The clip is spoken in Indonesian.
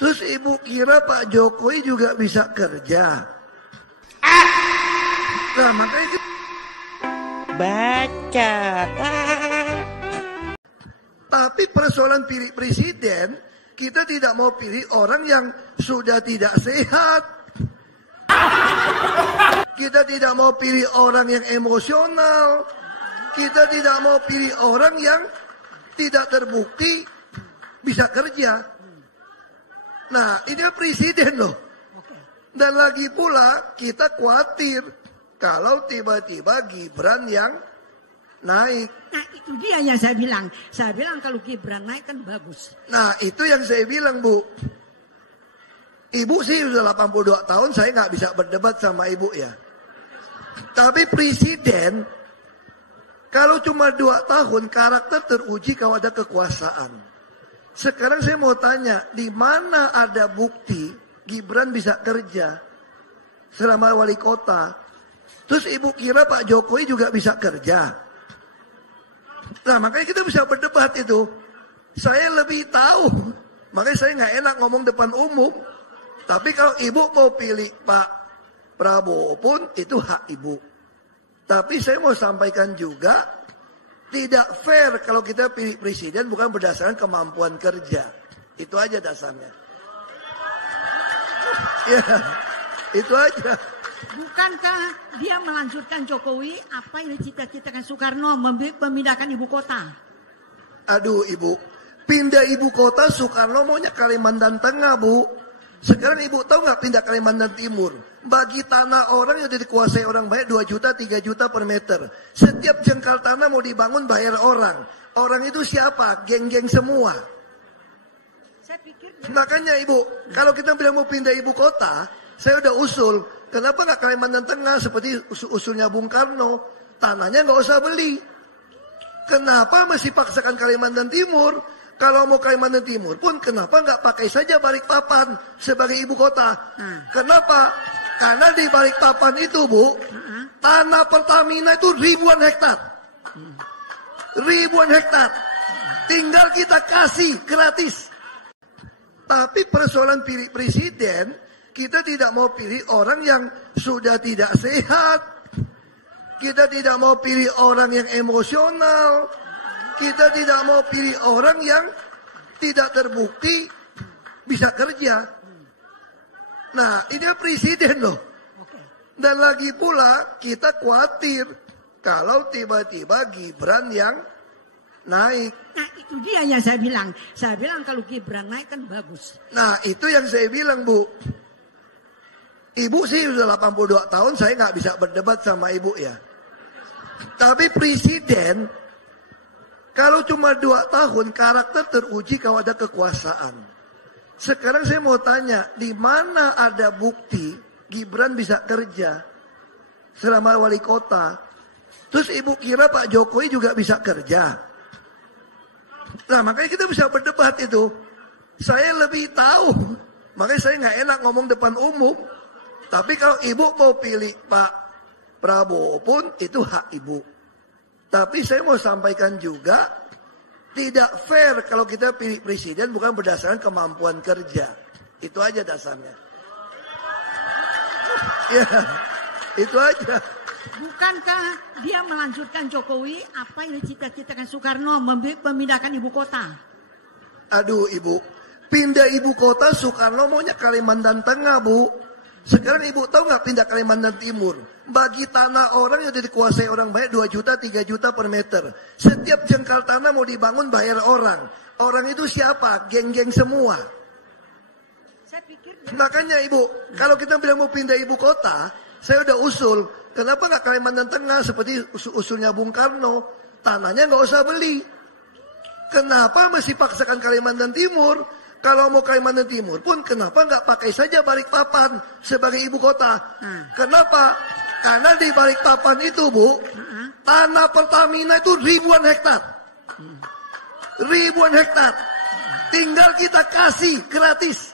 Terus ibu kira Pak Jokowi juga bisa kerja? Nah makanya itu baca. Tapi persoalan pilih presiden, kita tidak mau pilih orang yang sudah tidak sehat. Kita tidak mau pilih orang yang emosional. Kita tidak mau pilih orang yang tidak terbukti bisa kerja. Nah, ini presiden loh. Dan lagi pula kita khawatir kalau tiba-tiba Gibran yang naik. Nah, itu dia yang saya bilang. Saya bilang kalau Gibran naik kan bagus. Nah, itu yang saya bilang, Bu. Ibu sih sudah 82 tahun, saya nggak bisa berdebat sama ibu ya. Tapi presiden, kalau cuma 2 tahun, karakter teruji kalau ada kekuasaan. Sekarang saya mau tanya, di mana ada bukti Gibran bisa kerja selama wali kota? Terus ibu kira Pak Jokowi juga bisa kerja? Nah makanya kita bisa berdebat itu. Saya lebih tahu, makanya saya nggak enak ngomong depan umum. Tapi kalau ibu mau pilih Pak Prabowo pun itu hak ibu. Tapi saya mau sampaikan juga, tidak fair kalau kita pilih presiden bukan berdasarkan kemampuan kerja. Itu aja dasarnya. Ya, itu aja. Bukankah dia melanjutkan Jokowi apa yang dicita-citakan Soekarno, memindahkan ibu kota? Aduh ibu, pindah ibu kota Soekarno maunya Kalimantan Tengah, Bu. Sekarang ibu tahu nggak pindah Kalimantan Timur? Bagi tanah orang yang dikuasai orang banyak 2 juta, 3 juta per meter. Setiap jengkal tanah mau dibangun bayar orang. Orang itu siapa? Geng-geng semua. Saya pikir... Makanya ibu, kalau kita bilang mau pindah ibu kota, saya udah usul. Kenapa nggak Kalimantan Tengah seperti usulnya Bung Karno? Tanahnya nggak usah beli. Kenapa masih paksakan Kalimantan Timur? Kalau mau Kalimantan Timur pun kenapa nggak pakai saja Balikpapan sebagai ibu kota? Kenapa? Karena di Balikpapan itu, Bu, tanah Pertamina itu ribuan hektar. Ribuan hektar. Tinggal kita kasih gratis. Tapi persoalan pilih presiden, kita tidak mau pilih orang yang sudah tidak sehat. Kita tidak mau pilih orang yang emosional. Kita tidak mau pilih orang yang tidak terbukti bisa kerja. Nah, ini presiden loh. Dan lagi pula kita khawatir kalau tiba-tiba Gibran yang naik. Nah, itu dia yang saya bilang. Saya bilang kalau Gibran naik kan bagus. Nah, itu yang saya bilang, Bu. Ibu sih sudah 82 tahun, saya nggak bisa berdebat sama ibu ya. Tapi presiden, kalau cuma 2 tahun, karakter teruji kalau ada kekuasaan. Sekarang saya mau tanya, di mana ada bukti Gibran bisa kerja selama wali kota? Terus ibu kira Pak Jokowi juga bisa kerja? Nah makanya kita bisa berdebat itu. Saya lebih tahu, makanya saya nggak enak ngomong depan umum. Tapi kalau ibu mau pilih Pak Prabowo pun itu hak ibu. Tapi saya mau sampaikan juga, tidak fair kalau kita pilih presiden bukan berdasarkan kemampuan kerja. Itu aja dasarnya. Ya, itu aja. Bukankah dia melanjutkan Jokowi apa yang dicita-citakan Soekarno, memindahkan ibu kota? Aduh ibu, pindah ibu kota Soekarno maunya Kalimantan Tengah, Bu. Sekarang ibu tahu nggak pindah Kalimantan Timur? Bagi tanah orang yang dikuasai orang banyak 2 juta, 3 juta per meter. Setiap jengkal tanah mau dibangun bayar orang. Orang itu siapa? Geng-geng semua. Saya pikir... Makanya ibu, kalau kita bilang mau pindah ibu kota, saya udah usul. Kenapa nggak Kalimantan Tengah seperti usulnya Bung Karno? Tanahnya nggak usah beli. Kenapa masih paksakan Kalimantan Timur? Kalau mau Kalimantan Timur pun kenapa nggak pakai saja Balikpapan sebagai ibu kota? Kenapa? Karena di Balikpapan itu, Bu, tanah Pertamina itu ribuan hektar. Ribuan hektar. Tinggal kita kasih gratis.